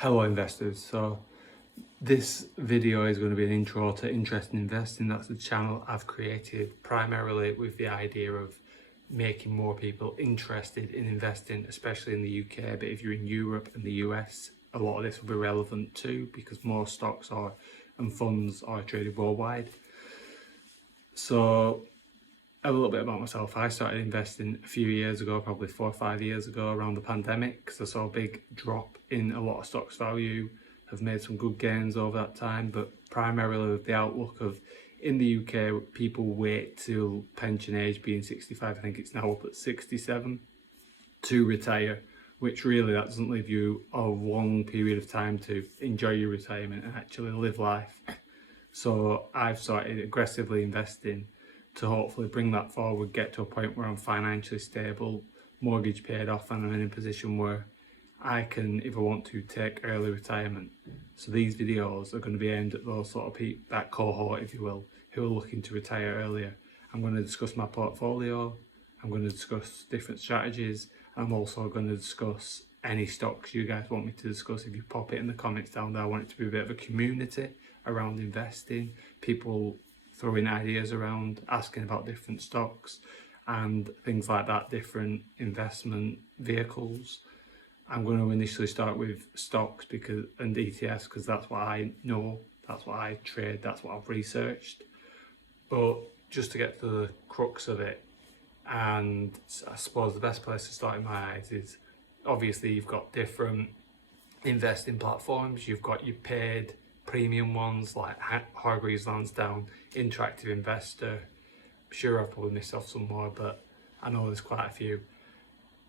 Hello investors, so this video is going to be an intro to Interest in Investing. That's the channel I've created primarily with the idea of making more people interested in investing, especially in the UK, but if you're in Europe and the US, a lot of this will be relevant too because more stocks and funds are traded worldwide. So a little bit about myself. I started investing a few years ago, probably 4 or 5 years ago, around the pandemic, because I saw a big drop in a lot of stocks value. Have made some good gains over that time, but primarily with the outlook of in the UK, people wait till pension age being 65. I think it's now up at 67 to retire, which really that doesn't leave you a long period of time to enjoy your retirement and actually live life. So I've started aggressively investing to hopefully bring that forward, get to a point where I'm financially stable, mortgage paid off, and I'm in a position where I can, if I want to, take early retirement. So these videos are going to be aimed at those sort of people, that cohort, if you will, who are looking to retire earlier. I'm going to discuss my portfolio, I'm going to discuss different strategies, and I'm also going to discuss any stocks you guys want me to discuss. If you pop it in the comments down there, I want it to be a bit of a community around investing, people throwing ideas around, asking about different stocks and things like that, different investment vehicles. I'm going to initially start with stocks and ETFs because that's what I know, that's what I trade, that's what I've researched. But just to get to the crux of it, and I suppose the best place to start in my eyes is obviously you've got different investing platforms. You've got your paid premium ones like Hargreaves Lansdown, Interactive Investor. I'm sure I've probably missed off some more, but I know there's quite a few.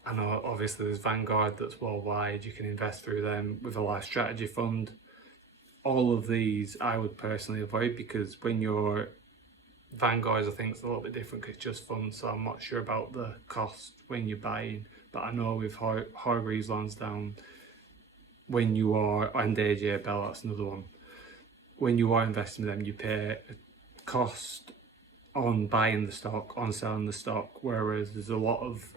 I know obviously there's Vanguard that's worldwide. You can invest through them with a life strategy fund. All of these I would personally avoid because when you're Vanguard, I think it's a little bit different because it's just funds, so I'm not sure about the cost when you're buying. But I know with Hargreaves Lansdown, when you are, and AJ Bell, that's another one. When you are investing with them, you pay a cost on buying the stock, on selling the stock, whereas there's a lot of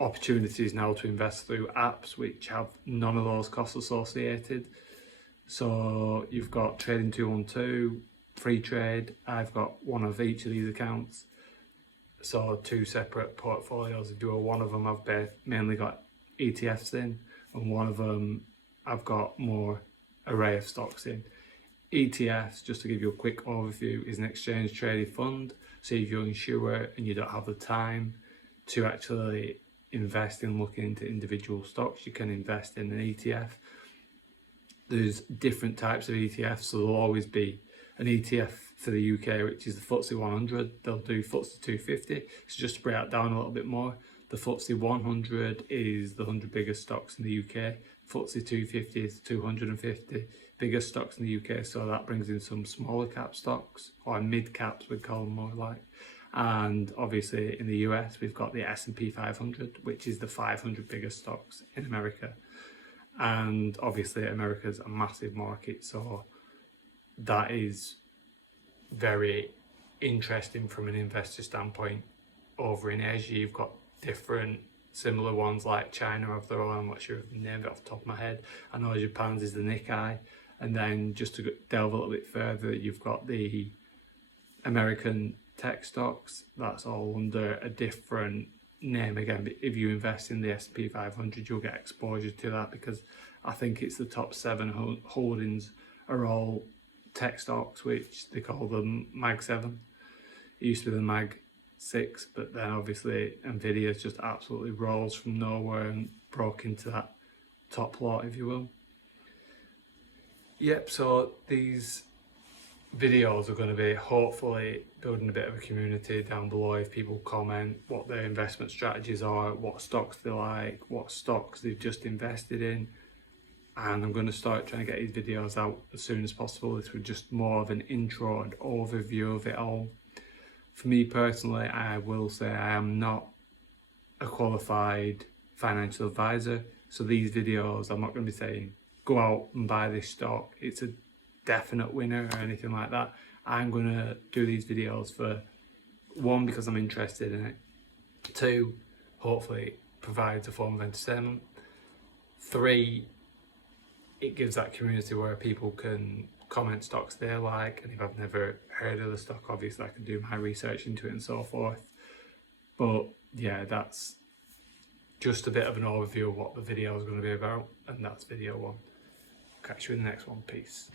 opportunities now to invest through apps which have none of those costs associated. So you've got Trading 212, Free Trade. I've got one of each of these accounts. So two separate portfolios. If you are one of them, I've mainly got ETFs in, and one of them I've got more array of stocks in. ETFs, just to give you a quick overview, is an exchange traded fund. So if you're unsure and you don't have the time to actually invest in looking into individual stocks, you can invest in an ETF. There's different types of ETFs, so there'll always be an ETF for the UK, which is the FTSE 100. They'll do FTSE 250. So just to break that down a little bit more, the FTSE 100 is the 100 biggest stocks in the UK. FTSE 250 is 250 biggest stocks in the UK. So that brings in some smaller cap stocks, or mid caps we'd call them more like. And obviously in the US, we've got the S&P 500, which is the 500 biggest stocks in America. And obviously America's a massive market, so that is very interesting from an investor standpoint. Over in Asia, you've got different similar ones like China have their own. I'm not sure of the name of it off the top of my head. I know Japan's is the Nikkei. And then just to delve a little bit further, you've got the American tech stocks. That's all under a different name again. But if you invest in the S&P 500, you'll get exposure to that because I think it's the top 7 holdings are all tech stocks, which they call them Mag 7. It used to be the Mag 6, but then obviously Nvidia's just absolutely rose from nowhere and broke into that top lot, if you will. Yep, so these videos are going to be hopefully building a bit of a community down below. If people comment what their investment strategies are, what stocks they like, what stocks they've just invested in, and I'm going to start trying to get these videos out as soon as possible. This was just more of an intro and overview of it all. For me personally, I will say I am not a qualified financial advisor, so these videos I'm not going to be saying go out and buy this stock, it's a definite winner or anything like that. I'm going to do these videos for one, because I'm interested in it, two, hopefully provides a form of entertainment, three, it gives that community where people can comment stocks they like, and if I've never heard of the stock, obviously I can do my research into it and so forth. But yeah, that's just a bit of an overview of what the video is going to be about, and that's video 1. Catch you in the next one. Peace.